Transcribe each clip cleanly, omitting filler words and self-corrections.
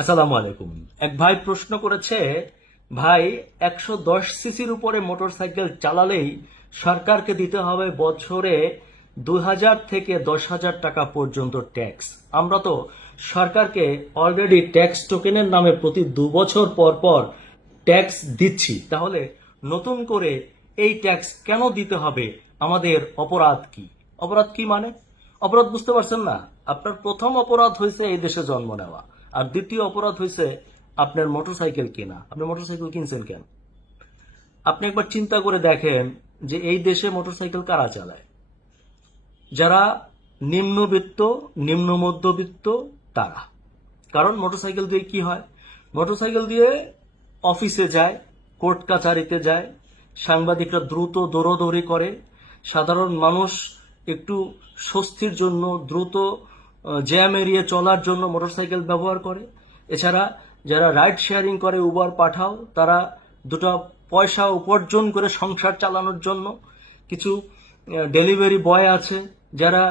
আসসালামু আলাইকুম। এক ভাই প্রশ্ন করেছে, ভাই 110 সিসির উপরে মোটরসাইকেল চালালেই সরকারকে দিতে হবে বছরে 2000 থেকে 10,000 টাকা পর্যন্ত ট্যাক্স। আমরা তো সরকারকে অলরেডি ট্যাক্স টোকেনের নামে প্রতি 2 বছর পর পর ট্যাক্স দিচ্ছি, তাহলে নতুন করে এই ট্যাক্স কেন দিতে হবে? আমাদের অপরাধ কি? অপরাধ কি মানে? অপরাধ বুঝতে পারছেন না? আপনার প্রথম অপরাধ হয়েছে এই দেশে জন্ম নেওয়া, আর দ্বিতীয় অপরাধ হয়েছে আপনার মোটরসাইকেল কেনা। আপনি মোটরসাইকেল কিনছেন কেন? আপনি একবার চিন্তা করে দেখেন যে এই দেশে মোটরসাইকেল কারা চালায়? যারা নিম্নবিত্ত, নিম্ন মধ্যবিত্ত, তারা। কারণ মোটরসাইকেল দিয়ে কি হয়? মোটরসাইকেল দিয়ে অফিসে যায়, কোর্ট কাছারিতে যায়, সাংবাদিকরা দ্রুত দৌড়দৌড়ি করে, সাধারণ মানুষ একটু স্বস্তির জন্য দ্রুত জ্যাম এড়িয়ে চলার জন্য মোটরসাইকেল ব্যবহার করে। এছাড়া যারা রাইড শেয়ারিং করে, উবার পাঠাও, তারা দুটো পয়সা উপার্জন করে সংসার চালানোর জন্য। কিছু ডেলিভারি বয় আছে যারা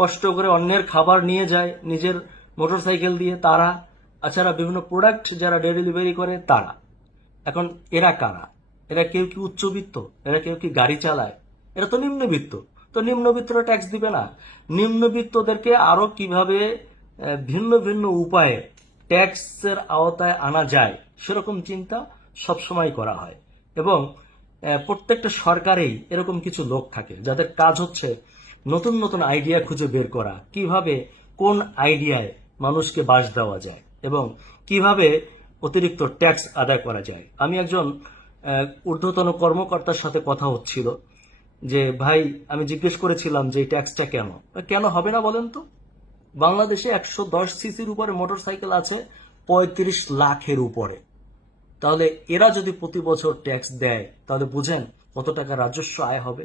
কষ্ট করে অন্যের খাবার নিয়ে যায় নিজের মোটরসাইকেল দিয়ে, তারা। এছাড়া বিভিন্ন প্রোডাক্ট যারা ডেলিভারি করে, তারা। এখন এরা কারা? এরা কেউ কি উচ্চবিত্ত? এরা কেউ কি গাড়ি চালায়? এরা তো নিম্নবিত্ত। তো নিম্নবিত্তরা ট্যাক্স দিবে না? নিম্নবিত্তদেরকে আরো কিভাবে ভিন্ন ভিন্ন উপায়ে ট্যাক্সের আওতায় আনা যায় সেরকম চিন্তা সবসময় করা হয়। এবং প্রত্যেকটা সরকারেই এরকম কিছু লোক থাকে যাদের কাজ হচ্ছে নতুন নতুন আইডিয়া খুঁজে বের করা, কিভাবে কোন আইডিয়ায় মানুষকে বাস দেওয়া যায় এবং কিভাবে অতিরিক্ত ট্যাক্স আদায় করা যায়। আমি একজন ঊর্ধ্বতন কর্মকর্তার সাথে কথা হচ্ছিল যে, ভাই, আমি জিজ্ঞেস করেছিলাম যে এই ট্যাক্সটা কেন কেন হবে না বলেন তো? বাংলাদেশে 110 সিসির উপরে মোটরসাইকেল আছে 35 লাখের উপরে। তাহলে এরা যদি প্রতি বছর ট্যাক্স দেয়, তাহলে বুঝেন কত টাকা রাজস্ব আয় হবে।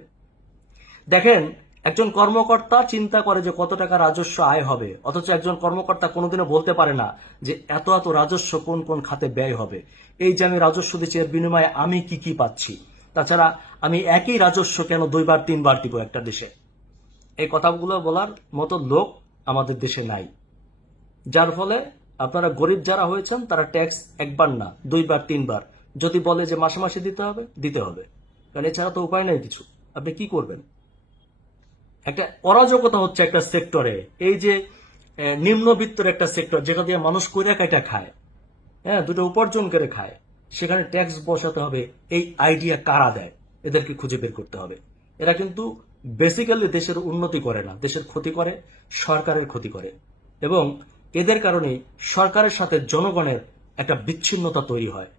দেখেন, একজন কর্মকর্তা চিন্তা করে যে কত টাকা রাজস্ব আয় হবে, অথচ একজন কর্মকর্তা কোনোদিনও বলতে পারে না যে এত এত রাজস্ব কোন কোন খাতে ব্যয় হবে। এই যে আমি রাজস্ব দিচ্ছি, এর বিনিময়ে আমি কি কি পাচ্ছি। তাছাড়া আমি একই রাজস্ব কেন দুইবার তিনবার দিব একটা দেশে? এই কথাগুলো বলার মতো লোক আমাদের দেশে নাই। যার ফলে আপনারা গরিব যারা হয়েছেন তারা ট্যাক্স একবার না, দুইবার তিনবার, যদি বলে যে মাসে মাসে দিতে হবে, দিতে হবে। কারণ এছাড়া তো উপায় নেই কিছু। আপনি কি করবেন? একটা অরাজকতা হচ্ছে একটা সেক্টরে। এই যে নিম্নবিত্তের একটা সেক্টর, যেটা দিয়ে মানুষ কইরা কাইটা খায়, হ্যাঁ, দুটো উপার্জন করে খায়, সেখানে ট্যাক্স বসাতে হবে। এই আইডিয়া কারা দেয়? এদেরকে খুঁজে বের করতে হবে। এরা কিন্তু বেসিক্যালি দেশের উন্নতি করে না, দেশের ক্ষতি করে, সরকারের ক্ষতি করে। এবং এদের কারণে সরকারের সাথে জনগণের একটা বিচ্ছিন্নতা তৈরি হয়।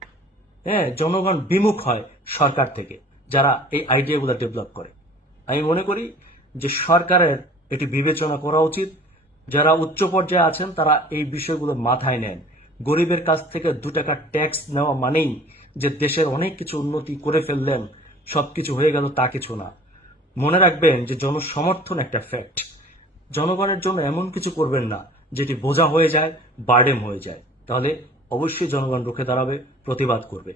হ্যাঁ, জনগণ বিমুখ হয় সরকার থেকে, যারা এই আইডিয়াগুলো ডেভেলপ করে। আমি মনে করি যে সরকারের এটি বিবেচনা করা উচিত। যারা উচ্চ পর্যায়ে আছেন তারা এই বিষয়গুলো মাথায় নেন। গরিবের কাছ থেকে 2 টাকা ট্যাক্স নেওয়া মানেই যে দেশের অনেক কিছু উন্নতি করে ফেললেন, সবকিছু হয়ে গেল, তা কিছু না। মনে রাখবেন যে জনসমর্থন একটা ফ্যাক্ট। জনগণের জন্য এমন কিছু করবেন না যেটি বোঝা হয়ে যায়, বার্ডেন হয়ে যায়। তাহলে অবশ্যই জনগণ রুখে দাঁড়াবে, প্রতিবাদ করবে।